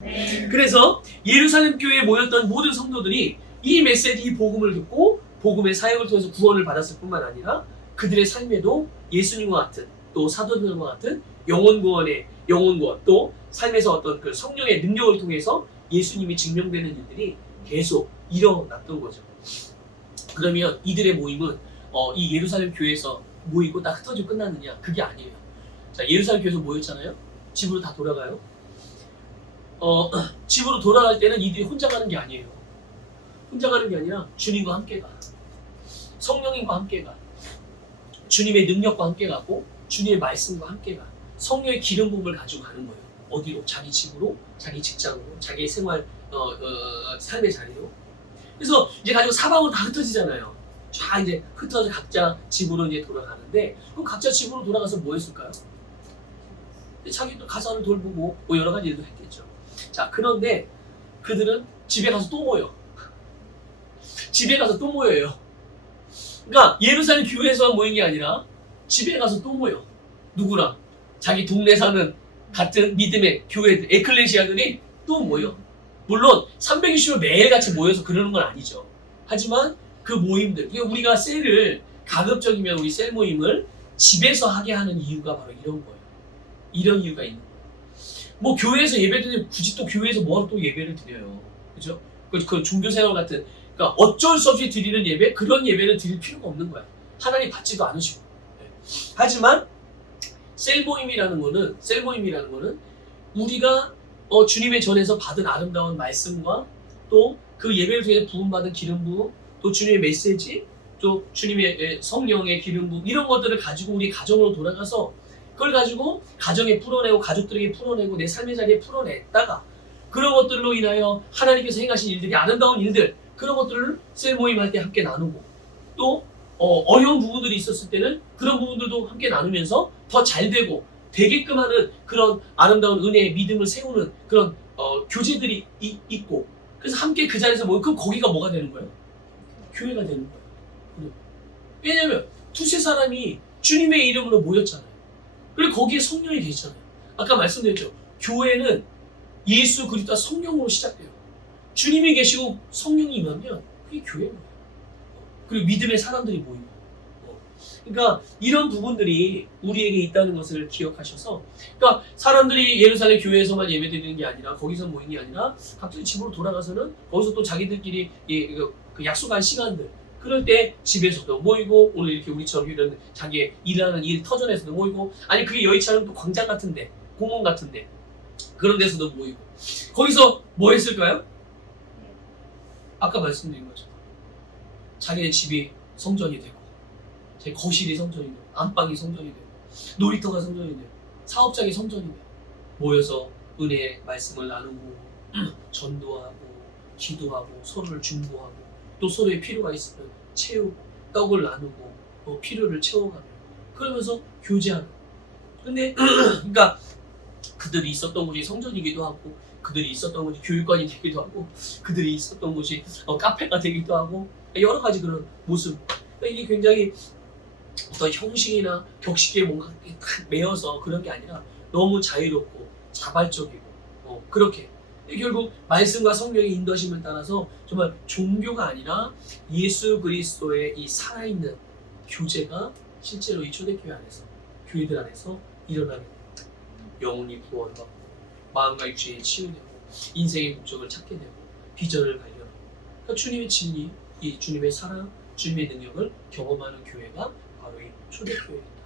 네. 그래서 예루살렘 교회에 모였던 모든 성도들이 이 메시지, 이 복음을 듣고 복음의 사역을 통해서 구원을 받았을 뿐만 아니라 그들의 삶에도 예수님과 같은, 또 사도들과 같은 영혼구원, 또 삶에서 어떤 그 성령의 능력을 통해서 예수님이 증명되는 일들이 계속 일어났던 거죠. 그러면 이들의 모임은 이 예루살렘 교회에서 모이고 딱 흩어지고 끝났느냐? 그게 아니에요. 자, 예루살렘 교회에서 모였잖아요. 집으로 다 돌아가요. 집으로 돌아갈 때는 이들이 혼자 가는 게 아니에요. 혼자 가는 게 아니라 주님과 함께 가. 성령님과 함께 가. 주님의 능력과 함께 가고 주님의 말씀과 함께 가. 성령의 기름 부음을 가지고 가는 거예요. 어디로? 자기 집으로, 자기 직장으로, 자기의 생활, 삶의 자리로. 그래서 이제 가지고 사방으로 다 흩어지잖아요. 쫙 이제 흩어져 각자 집으로 이제 돌아가는데, 그럼 각자 집으로 돌아가서 뭐 했을까요? 자기도 가사를 돌보고 뭐 여러 가지 일도 했겠죠. 자, 그런데 그들은 집에 가서 또 모여. 집에 가서 또 모여요. 그러니까 예루살렘 교회에서 모인 게 아니라 집에 가서 또 모여. 누구랑? 자기 동네 사는 같은 믿음의 교회들, 에클레시아들이 또 모여. 물론 360일 매일같이 모여서 그러는 건 아니죠. 하지만 그 모임들, 우리가 셀을 가급적이면 우리 셀 모임을 집에서 하게 하는 이유가 바로 이런 거예요. 이런 이유가 있는 거예요. 뭐 교회에서 예배 드리면 굳이 또 교회에서 뭐하러 또 예배를 드려요. 그죠? 그 종교생활 같은, 그러니까 어쩔 수 없이 드리는 예배, 그런 예배를 드릴 필요가 없는 거야. 하나님 받지도 않으시고. 네. 하지만 셀 모임이라는 거는 우리가 주님의 전에서 받은 아름다운 말씀과 또 그 예배를 통해 부음받은 기름 부음, 또 주님의 메시지, 또 주님의 성령의 기름 부음, 이런 것들을 가지고 우리 가정으로 돌아가서 그걸 가지고 가정에 풀어내고 가족들에게 풀어내고 내 삶의 자리에 풀어냈다가 그런 것들로 인하여 하나님께서 행하신 일들이 아름다운 일들, 그런 것들을 셀 모임할 때 함께 나누고, 또 어려운 부분들이 있었을 때는 그런 부분들도 함께 나누면서 더 잘 되게끔 하는 그런 아름다운 은혜의 믿음을 세우는 그런 교제들이 있고, 그래서 함께 그 자리에서 모이고, 그럼 거기가 뭐가 되는 거예요? 교회가 되는 거예요. 왜냐면 두세 사람이 주님의 이름으로 모였잖아요. 그리고 거기에 성령이 계시잖아요. 아까 말씀드렸죠. 교회는 예수 그리스도와 성령으로 시작돼요. 주님이 계시고 성령이 임하면 그게 교회예요. 그리고 믿음의 사람들이 모이고. 그러니까 이런 부분들이 우리에게 있다는 것을 기억하셔서, 그러니까 사람들이 예루살렘 교회에서만 예배드리는 게 아니라, 거기서 모이는 게 아니라 각자 집으로 돌아가서는 거기서 또 자기들끼리 그 약속한 시간들, 그럴 때 집에서도 모이고, 오늘 이렇게 우리처럼 이런 자기의 일하는 일 터전에서도 모이고, 아니 그게 여의치 않으면 또 광장 같은데, 공원 같은데 그런 데서도 모이고. 거기서 뭐 했을까요? 아까 말씀드린 거죠. 자기네 집이 성전이 되고, 제 거실이 성전이 되고, 안방이 성전이 되고, 놀이터가 성전이 되고, 사업장이 성전이 되고, 모여서 은혜의 말씀을 나누고 전도하고 기도하고 서로를 중보하고, 또 서로의 필요가 있으면 채우고, 떡을 나누고 필요를 채워가며 그러면서 교제하는. 근데 그러니까 그들이 있었던 곳이 성전이기도 하고, 그들이 있었던 곳이 교육관이 되기도 하고, 그들이 있었던 곳이 카페가 되기도 하고, 여러 가지 그런 모습. 이게 굉장히 어떤 형식이나 격식에 뭔가 딱 매여서 그런 게 아니라 너무 자유롭고 자발적이고 그렇게 결국 말씀과 성령의 인도심을 따라서 정말 종교가 아니라 예수 그리스도의 이 살아있는 교제가 실제로 이 초대교회 안에서, 교회들 안에서 일어나게 됩니다. 영혼이 구원받고 마음과 육신이 치유되고 인생의 목적을 찾게 되고 비전을 발견하고, 그러니까 주님의 진리, 이 주님의 사랑, 주님의 능력을 경험하는 교회가 바로 이 초대교회입니다.